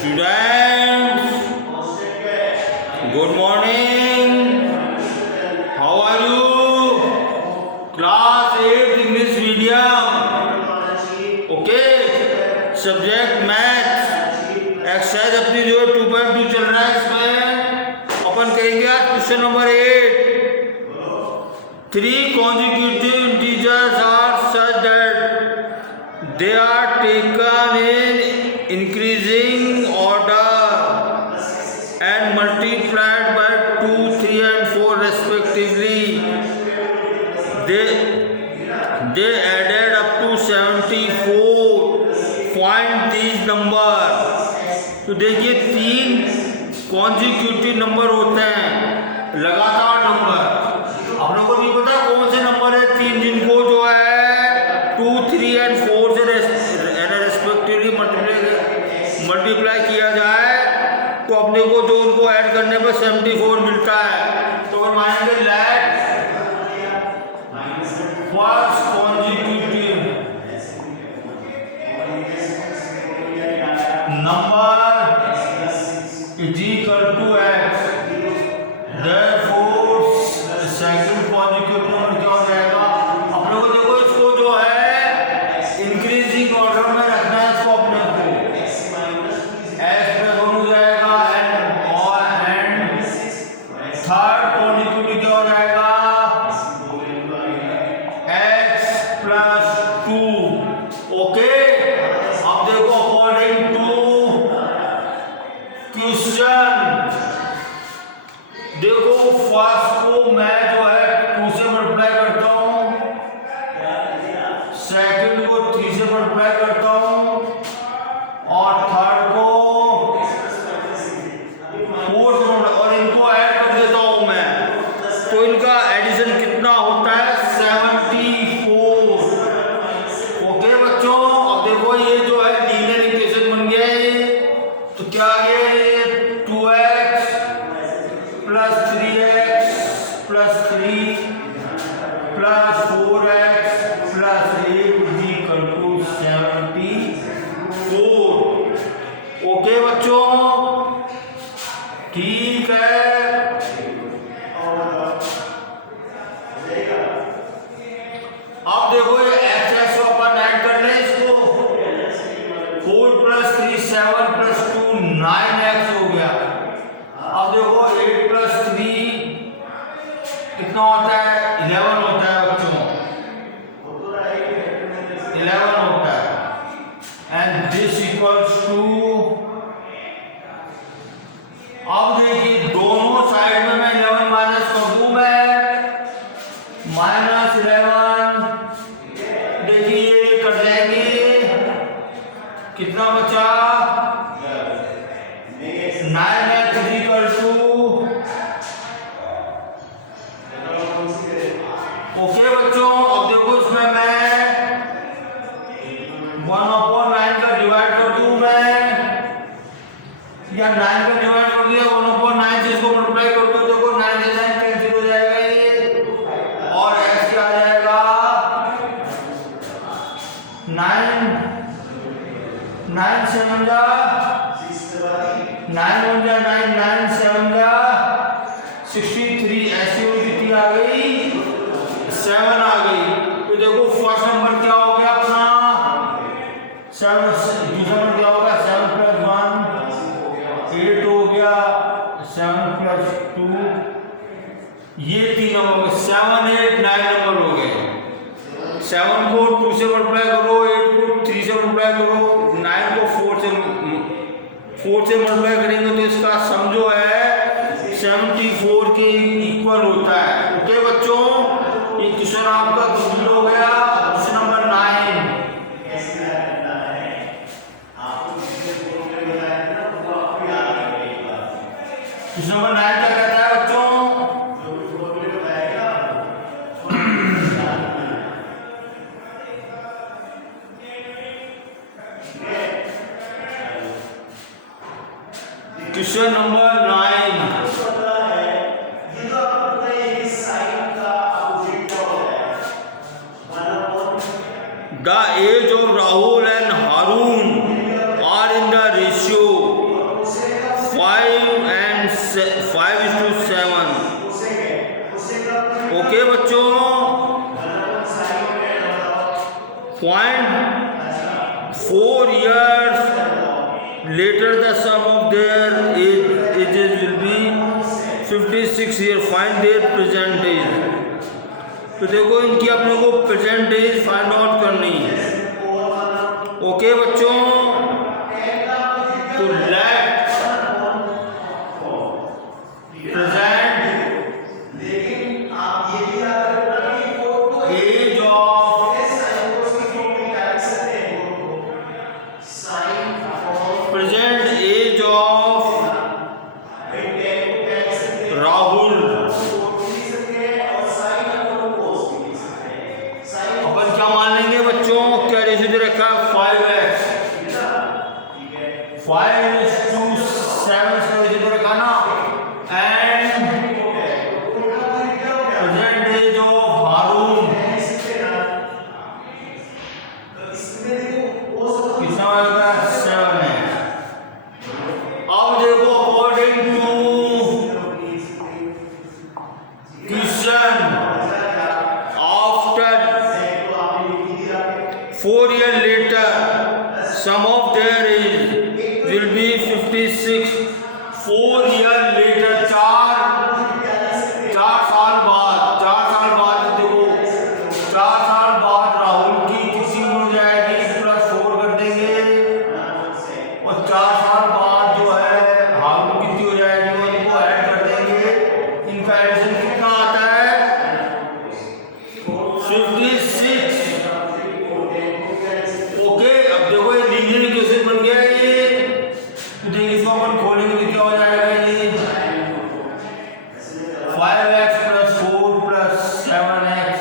Students, good morning. How are you? Class 8 English medium. Okay. Subject maths. Exercise अपनी जो 2.2 चल रहा है इसमें अपन करेंगे आज question number 8. 3 consecutive integers are such that they are taken in increasing order and multiplied by 2, 3 and 4 respectively. They added up to 74. Find these number. तो देखिए 3 कॉन्जिक्यूटिव नंबर होते हैं, लगातार नंबर. आप लोगों को नहीं पता कौन से नंबर है 3 जिनको जो है 2, 3 एंड 4 से रेस्पेक्टिवली मल्टीप्लाई किया जाए तो अपने को जो उनको ऐड करने पर 74 मिलता है. तो अगर मानेंगे let first consecutive number is equal to x. Therefore second consecutive number क्या हो जाएगा? आप लोगों को देखो इसको जो है इंक्रीजिंग ऑर्डर में रखना है इसको अपने को. x प्लस 1 हो जाएगा एंड थर्ड consecutive क्या हो जाएगा? x plus 2. ओके. अब देखो अकॉर्डिंग टू क्वेश्चन, देखो फर्स्ट को मैं जो है 2 से मल्टीप्लाई करता हूं, सेकंड को 3 से मल्टीप्लाई करता हूं और थर्ड को 4 से और इनको ऐड कर देता हूं मैं. तो इनका एडिशन कितना होता है? 74. ओके बच्चों. अब देखो ये जो है लीनियर इक्वेशन बन गया है. तो क्या आ गया? 2x plus 3x plus 3 plus 4x plus 8 equal to 74. Okay बच्चों, ठीक है. अब देखो ये x को अपन ऐड कर लें इसको. 4 प्लस 3 7 प्लस 2 9x हो गया. अब देखो 8 प्लस 3 कितना होता है? 11 होता है बच्चों. 11 होता है. एंड दिस इक्वल्स टू, अब देखिए दोनों साइड में मैं 11 माइनस कर दूं. मैं माइनस 11, देखिए ये कट जाएंगे. कितना बचा? 9x equal to. ओके बच्चों. अब देखो इसमें मैं 1/9 का डिवाइड कर दूं मैं, या 9 का डिवाइड कर दिया 1/9 से इसको मल्टीप्लाई कर दो. देखो 9 से 9 कैंसिल हो जाएगा ये और x क्या आ जाएगा? 9 7 जा 9 1 जा 9 9 7 जा 63. ऐसी हुई कितनी आ गई? 7 आ गई. तो देखो फर्स्ट नंबर क्या हो गया अपना? 7. दूसरा नंबर क्या होगा? 7 प्लस 1 8 हो गया. 7 प्लस 2 ये 3 नंबर हो गए. 7 8 9 नंबर हो गए. 7 को 2 से मल्टीप्लाई करो, 8 को 3 से मल्टीप्लाई करो, 9 को 4 से मल्टीप्लाई करेंगे तो इसका सम जो है 74 के इक्वल होता है. ओके बच्चों, ये क्वेश्चन आपका कंप्लीट हो गया. Question number 9. क्वेश्चन नंबर 9 क्या कहता है बच्चों? Question number 9. The age of Rahul and Harun are in the ratio 5:7। Okay बच्चों, point 4 years later the sum of their ages will be 56 years. Find their present age। तो देखो इनकी अपने को प्रेजेंट एज फाइंड आउट करनी है। Okay बच्चों, तो let present age of present age of Rahul अपन क्या मान लेंगे बच्चों, क्या रेशियो दे रखा है 5x, 5:7 से रेशियो दे रखा ना। And present age of Haroon कितना होगा 7x। अब देखो according to question, after 4 years later sum of their age will be 56। 4 years later, 4 साल बाद, 4 साल बाद देखो 4 साल बाद राहुल की किसी हो जाएगी, +4 कर देंगे और 4 साल बाद जो है राहुल कितनी हो जाएगी वो इनको ऐड कर देंगे। इनका एडिशन कितना आता है 56। ओके, अब देखो ये लीनियर इक्वेशन बन गया ये। तो देखिए इसको अपन खोलेंगे तो क्या हो जाएगा ये 5x + 4 + 7x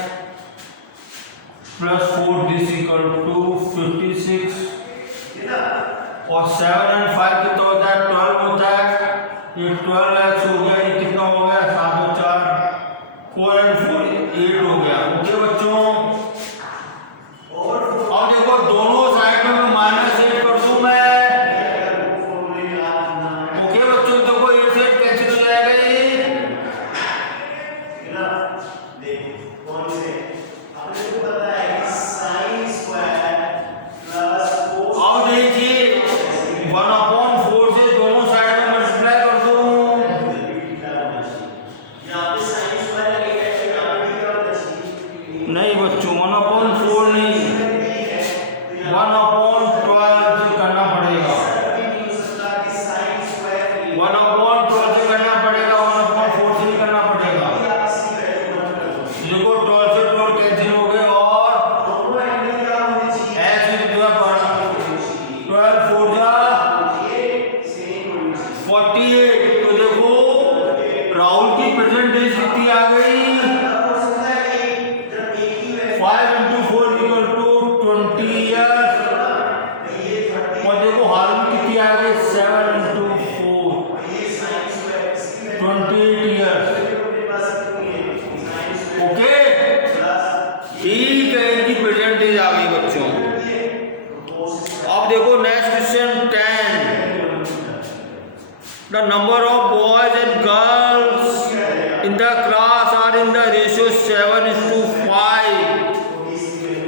+ 4 this equal to 56। और 7 और 5 कितना होता है 12 होता है। ये 12x हो गया, ये कितना हो गया 7 और 4 4 और 4 8 हो गया। ओके बच्चों, अब देखो दोनों साइड में मैं -8 कर दूं मैं। ओके बच्चों, देखो 8 से 8 कैंसिल हो जाएगा ये। अब देखिए 1/4 से दोनों साइड में मल्टीप्लाई कर दूं। नहीं बच्चों 1/4 नहीं, 1/12 से करना पड़ेगा। 1/12 से करना पड़ेगा, 1/4 से नहीं करना पड़ेगा। देखो 12 से 12 कैंसिल हो गए और x कितना पड़ा 12 4 जा 48। तो देखो राहुल की प्रेजेंट एज कितनी आ गई 5 × 4 = 20 years। और देखो हारून कितनी आ गई 7 × 4 28 years। ओके, ठीक है, इनकी प्रेजेंट एज आ गई बच्चों। अब देखो next question 10। The number of boys and girls in the class are in the ratio 7:5।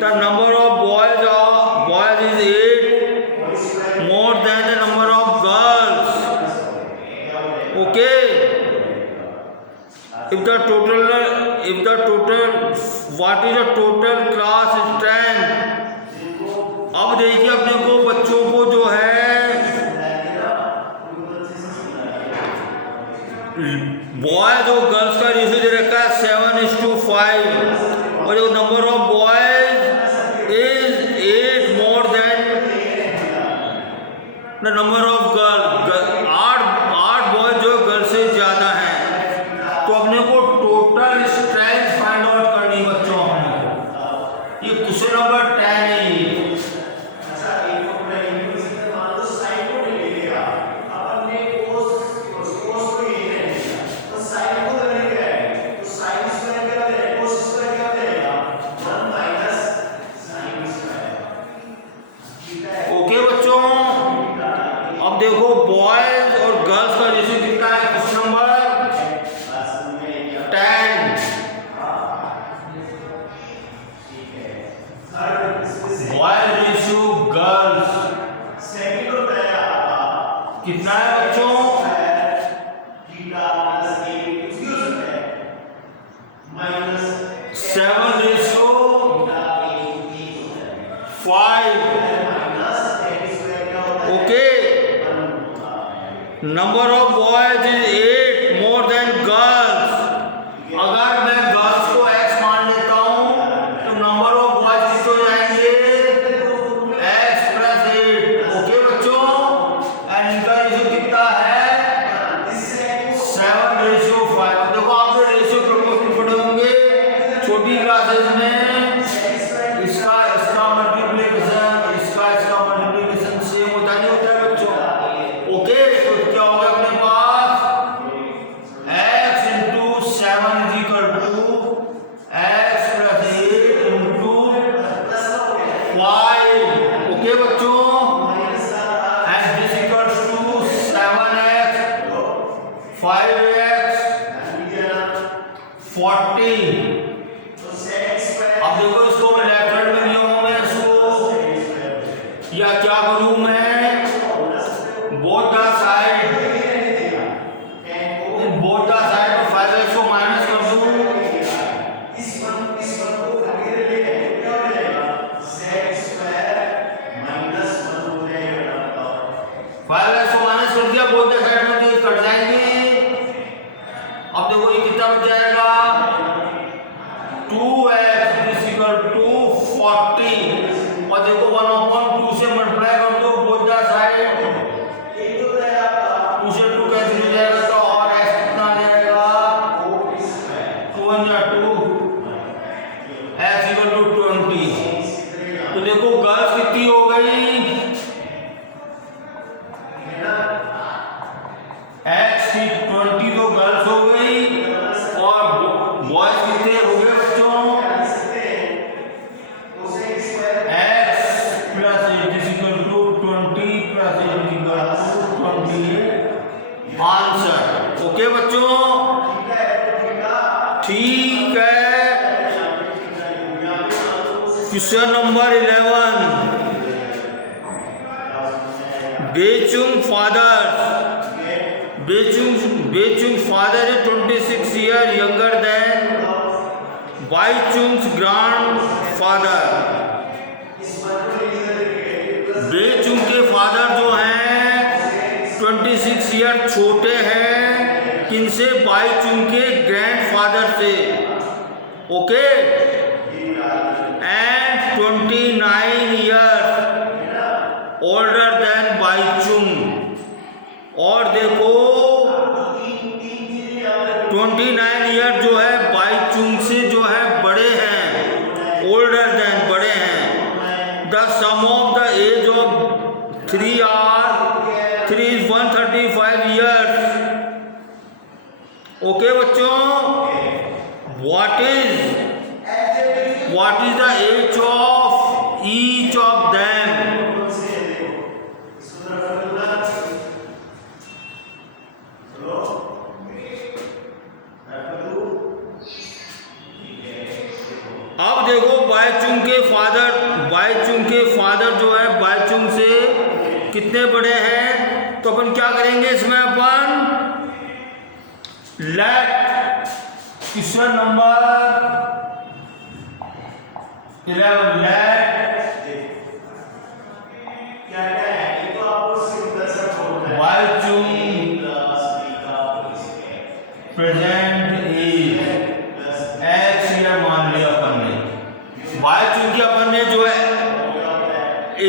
The number of boys is 8 more than the number of girls। Okay, if the total what is the total class strength। अब देखिए अपने को बच्चों को जो है boys और girls का रेशियो दे रखा है 7:5 और जो number of boys is 8 more than the number of girl। 8 boys जो गर्ल से ज्यादा हैं। तो अपने को टोटल स्ट्रेंथ फाइंड आउट करनी बच्चों अपने को। ये क्वेश्चन नंबर 10 है ये। ओके बच्चों, अब देखो बॉयज और गर्ल्स का रेशियो कितना है क्वेश्चन नंबर कितना है बच्चों? 7:5. Okay, number of boys is 8 more than girls. अगर मैं गर्ल्स को x मान लेता हूं तो नंबर ऑफ बॉयज कितने हो जाएंगे? x + 8। ओके बच्चों, एंड इनका रेशियो कितना है? 7:5। देखो आपने रेशियो प्रोपोर्शन पढ़े होंगे छोटी क्लासेस में। इसका मल्टीप्लिकेशन, इसका मल्टीप्लिकेशन सेम होता नहीं होता है बच्चों? ओके, तो क्या होगा अपने पास? x × 7 = x + 8 × 5। ओके बच्चों, and this equals to 7x 5x 40। अब देखो इसको मैं लेफ्ट हैंड में लिया हूं, मैं इसको या क्या करूं मैं? बोथ द साइड तो 5x को माइनस कर दूं। 5x को माइनस कर दिया, बोथ द साइड में तो कट जाएंगे। अब देखो ये कितना बच जाएगा? 2x = 40। और देखो 1/2 से मल्टीप्लाई कर दो बोथ द साइड, 2 से 2 कैंसिल हो जाएगा तो और x कितना आ जाएगा? 2 × 2 x = 20। तो देखो गर्ल्स कितनी हो गई? x की 20 तो गर्ल्स हो गई और बॉयज कितने हो गए बच्चों? x + 8 = 20 + 8 = 28। आंसर। ओके बच्चों, ठीक है। Question number 11, बेचुंग father is 26 years younger than Baichung's grandfather। बेचुंग के फादर जो हैं 26 ईयर छोटे हैं किनसे? बाईचुंग के ग्रैंडफादर से। Okay, and 29 year older than Bhaichung. और देखो 29 ईयर जो है बाईचुंग से जो है बड़े हैं, ओल्डर देन बड़े हैं। The sum of the age of 3 is 135 years। Okay बच्चों, what is the age of each of them? अब देखो बाईचुंग के फादर जो है बाईचुंग से कितने बड़े हैं? तो अपन क्या करेंगे इसमें? अपन let question number 11 let Bhaichung present age x year मान लिया अपन ने। बाईचुंग की अपन ने जो है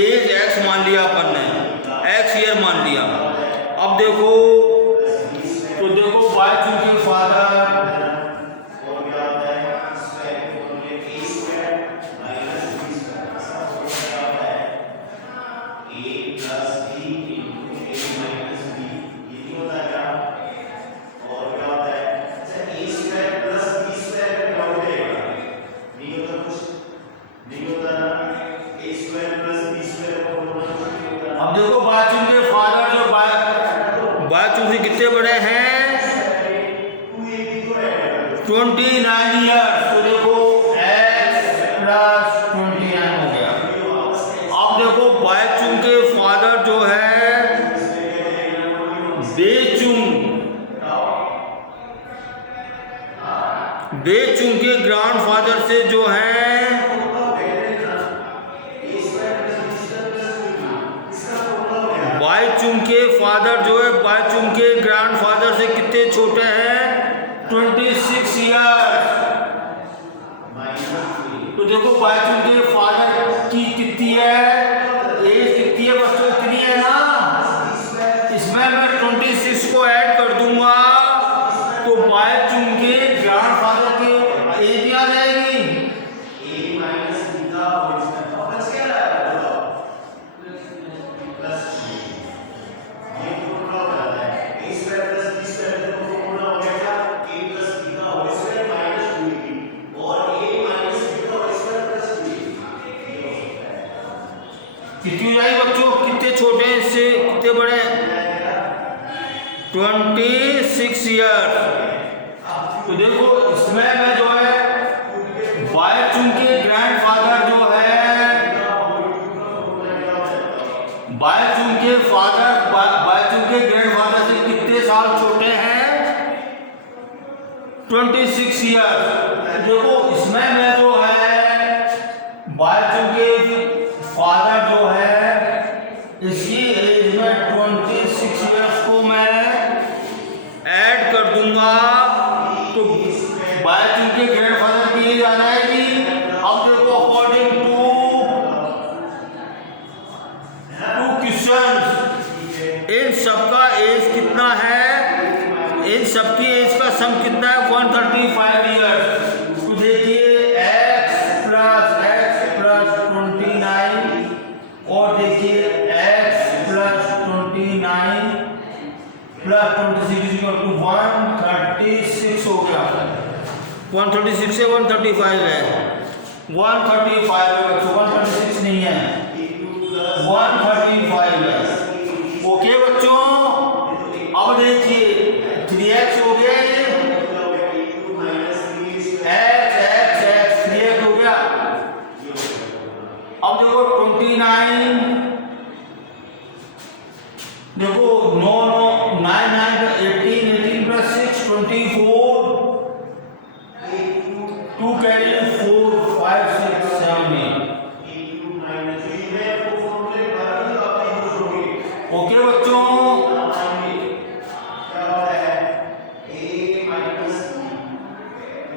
एज x मान लिया अपन ने, x ईयर मान लिया। अब देखो तो देखो बाईचुंग के फादर कितने बड़े हैं? 29 ईयर्स। तो देखो x + 29 हो गया। अब देखो बाईचुंग के फादर जो है बेचुंग के ग्रैंडफादर से जो है बाईचुंग के फादर जो है बाईचुंग के ग्रैंडफादर से कितने छोटे हैं? 26 ईयर्स। तो देखो बाईचुंग के फादर की कितनी है एज, कितनी है बच्चों? इतनी है ना। इसमें मैं 26 को ऐड कर दूंगा तो बाईचुंग के ग्रैंडफादर की एज आ जाएगी। कितनी हो जाएगी बच्चों? कितने छोटे हैं इससे कितने बड़े? 26 ईयर्स। तो देखो इसमें मैं जो है बाईचुंग के ग्रैंडफादर जो है बाईचुंग के ग्रैंडफादर से कितने साल छोटे हैं? 26 ईयर्स। देखो इसमें मैं जो है बाईचुंग के फादर जो है इसकी एज में 26 ईयर्स को मैं ऐड कर दूंगा तो बाईचुंग के ग्रैंडफादर की एज आ जाएगी। अब देखो अकॉर्डिंग टू क्वेश्चंस इन सबका एज कितना है? इन सबकी एज का सम कितना है? 135 ईयर्स। तो देखिए x प्लस 29 और देखिए x plus 29 plus 26 equal to 136 हो गया। 136 से 135 है। 135 है बच्चों, 136 नहीं है, 135 है। ओके बच्चों, अब देखिए 3x हो गया, x 3x हो गया। अब देखो 29, देखो 18 प्लस 6 24, 2 कैरी 4 5 6 7 8। ओके बच्चों,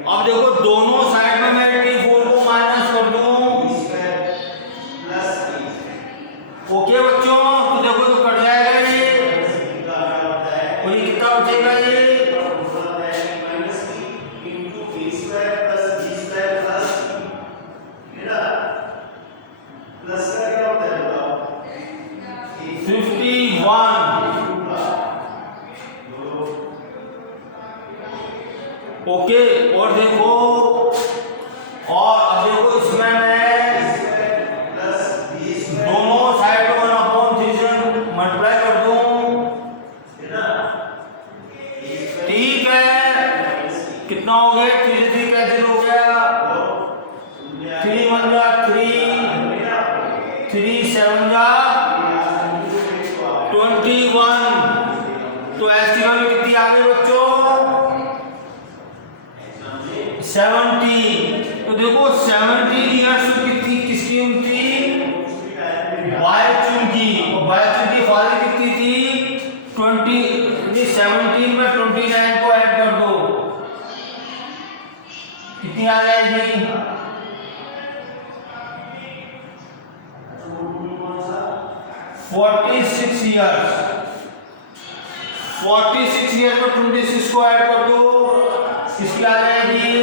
अब देखो दोनों साइड में मैं 84 को माइनस कर दूं। ओके बच्चों, तो देखो तो कट जाएगा ये, और ये कितना बचेगा? ये ओके। और देखो, और अब देखो इसमें मैं दोनों साइड को 1/3 से मल्टीप्लाई कर दूं, ठीक है। कितना हो गया? 3 से 3 कैंसिल हो गया, 3 1 जा 3, 3 7 जा 21। तो ऐसी वाली कितनी आ गई बच्चों? 17। तो देखो 17 ईयर्स कितनी किसकी उम्र थी? बाईचुंग की। और बाईचुंग की फादर कितनी थी? 20। 17 में 29 को ऐड कर दो, कितनी आ जाएगी? 46 ईयर्स। 46 ईयर्स में 26 को ऐड कर दो, इसकी आ जाएगी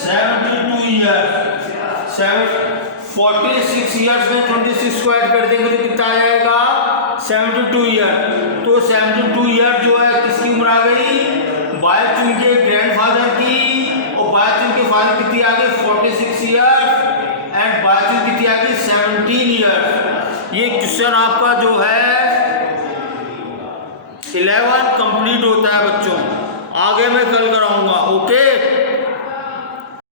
72 ईयर्स। 46 ईयर्स में 26 को ऐड कर देंगे तो कितना आ जाएगा? 72 ईयर। तो 72 ईयर जो है किसकी उम्र आ गई? बाईचुंग के ग्रैंडफादर की। और बाईचुंग के फादर कितनी आ गई? 46 ईयर्स एंड बाईचुंग कितनी आ गई? 17 ईयर्स। ये क्वेश्चन आपका जो है 11 कंप्लीट होता है बच्चों।